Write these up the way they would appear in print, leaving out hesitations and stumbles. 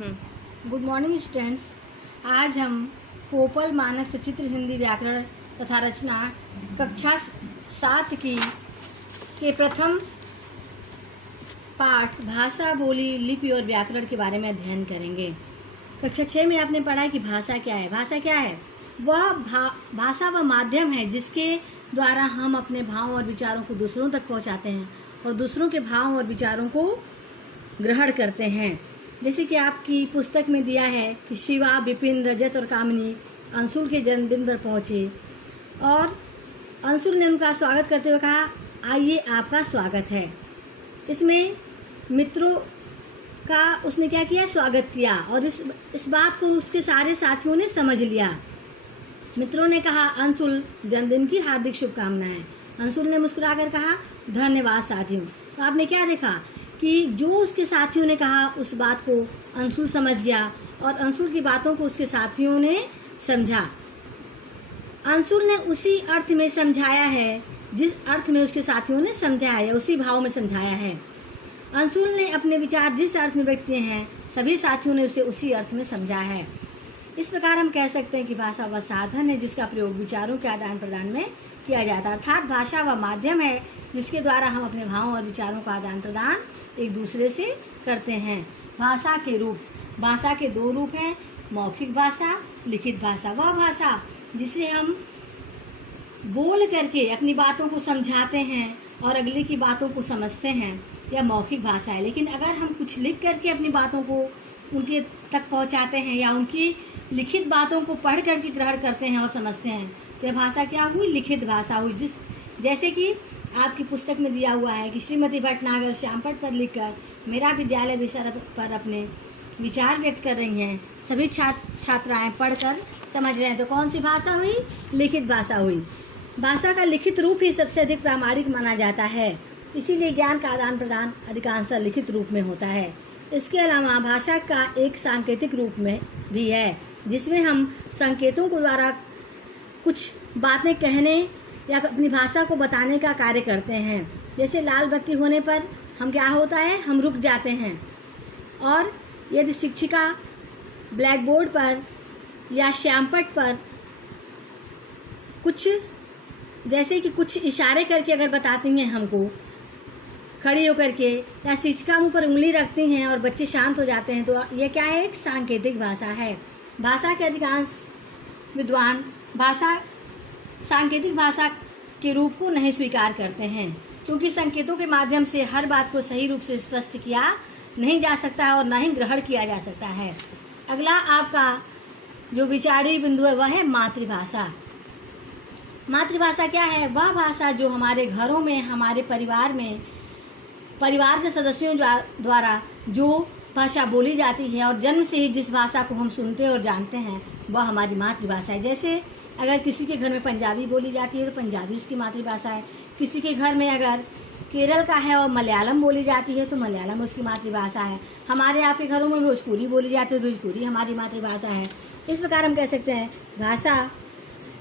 Good morning students. आज हम पोपल मानक सचित्र हिंदी व्याकरण तथा रचना कक्षा 7 के प्रथम पाठ भाषा, बोली, लिपि और व्याकरण के बारे में अध्ययन करेंगे। कक्षा 6 में आपने पढ़ा कि भाषा क्या है। भाषा क्या है? वह भाषा वह माध्यम है जिसके द्वारा हम अपने भावों और विचारों को दूसरों तक पहुंचाते हैं और दूसरों के भावों और विचारों को ग्रहण करते हैं। जैसे कि आपकी पुस्तक में दिया है कि शिवा, विपिन, रजत और कामिनी अंशुल के जन्मदिन पर पहुँचे और अंशुल ने उनका स्वागत करते हुए कहा, आइए आपका स्वागत है। इसमें मित्रों का उसने क्या किया? स्वागत किया और इस बात को उसके सारे साथियों ने समझ लिया। मित्रों ने कहा, अंशुल जन्मदिन की हार्दिक शुभकामनाएं। अंशुल ने मुस्कुराकर कहा, धन्यवाद साथियों। तो आपने क्या देखा कि जो उसके साथियों ने कहा उस बात को अंशुल समझ गया और अंशुल की बातों को उसके साथियों ने समझा। अंशुल ने उसी अर्थ में समझाया है जिस अर्थ में उसके साथियों ने समझाया है, उसी भाव में समझाया है। अंशुल ने अपने विचार जिस अर्थ में व्यक्त किए हैं सभी साथियों ने उसे उसी अर्थ में समझा है। इस प्रकार हम कह सकते हैं कि भाषा वह साधन है जिसका प्रयोग विचारों के आदान प्रदान में किया जाता है, अर्थात भाषा वह माध्यम है जिसके द्वारा हम अपने भावों और विचारों का आदान प्रदान एक दूसरे से करते हैं। भाषा के रूप, भाषा के दो रूप हैं, मौखिक भाषा, लिखित भाषा। वह भाषा जिसे हम बोल करके अपनी बातों को समझाते हैं और अगले की बातों को समझते हैं, यह मौखिक भाषा है। लेकिन अगर हम कुछ लिख करके अपनी बातों को उनके तक पहुंचाते हैं या उनकी लिखित बातों को पढ़ करके ग्रहण करते हैं और समझते हैं, तो यह भाषा क्या हुई? लिखित भाषा हुई। जैसे कि आपकी पुस्तक में दिया हुआ है कि श्रीमती भटनागर श्यामपट्ट पर लिखकर मेरा विद्यालय विषय पर अपने विचार व्यक्त कर रही हैं। सभी छात्राएं पढ़कर समझ रहे हैं। तो कौन सी भाषा हुई? लिखित भाषा हुई। भाषा का लिखित रूप ही सबसे अधिक प्रामाणिक माना जाता है, इसीलिए ज्ञान का आदान प्रदान अधिकांशतः लिखित रूप में होता है। इसके अलावा भाषा का एक सांकेतिक रूप में भी है जिसमें हम संकेतों के द्वारा कुछ बातें कहने या अपनी भाषा को बताने का कार्य करते हैं। जैसे लाल बत्ती होने पर हम क्या होता है? हम रुक जाते हैं। और यदि शिक्षिका ब्लैक बोर्ड पर या श्यामपट्ट पर कुछ जैसे कि कुछ इशारे करके अगर बताती हैं हमको खड़ी होकर के, या शिक्षिका मुँह पर उंगली रखती हैं और बच्चे शांत हो जाते हैं, तो यह क्या है? एक सांकेतिक भाषा है। भाषा के अधिकांश विद्वान सांकेतिक भाषा के रूप को नहीं स्वीकार करते हैं क्योंकि संकेतों के माध्यम से हर बात को सही रूप से स्पष्ट किया नहीं जा सकता है और न ही ग्रहण किया जा सकता है। अगला आपका जो विचारणीय बिंदु है वह है मातृभाषा। मातृभाषा क्या है? वह भाषा जो हमारे घरों में, हमारे परिवार के सदस्यों द्वारा जो भाषा बोली जाती है और जन्म से ही जिस भाषा को हम सुनते और जानते हैं वह हमारी मातृभाषा है। जैसे अगर किसी के घर में पंजाबी बोली जाती है तो पंजाबी उसकी मातृभाषा है। किसी के घर में अगर केरल का है और मलयालम बोली जाती है तो मलयालम उसकी मातृभाषा है। हमारे आपके घरों में भोजपुरी बोली जाती है, भोजपुरी हमारी मातृभाषा है। इस प्रकार हम कह सकते हैं भाषा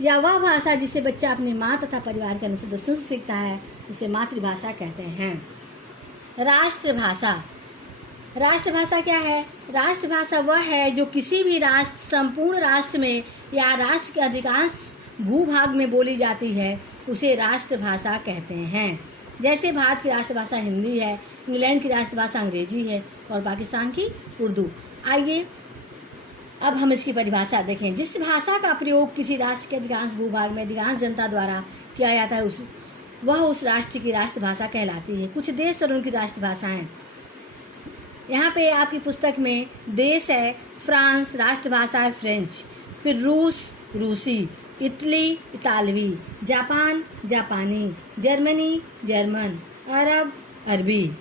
या वह भाषा जिसे बच्चा अपनी माँ तथा परिवार के अन्य सदस्यों से सीखता है उसे मातृभाषा कहते हैं। राष्ट्रभाषा। राष्ट्रभाषा क्या है? राष्ट्रभाषा वह है जो किसी भी राष्ट्र, संपूर्ण राष्ट्र में या राष्ट्र के अधिकांश भूभाग में बोली जाती है, उसे राष्ट्रभाषा कहते हैं। जैसे भारत की राष्ट्रभाषा हिंदी है, इंग्लैंड की राष्ट्रभाषा अंग्रेजी है और पाकिस्तान की उर्दू। आइए अब हम इसकी परिभाषा देखें। जिस भाषा का प्रयोग किसी राष्ट्र के अधिकांश भूभाग में अधिकांश जनता द्वारा किया जाता है वह उस राष्ट्र की राष्ट्रभाषा कहलाती है। कुछ देश और उनकी राष्ट्रभाषाएं यहाँ पे आपकी पुस्तक में देश है फ्रांस, राष्ट्रभाषा है फ्रेंच, फिर रूस रूसी, इटली इतालवी, जापान जापानी, जर्मनी जर्मन, अरब अरबी।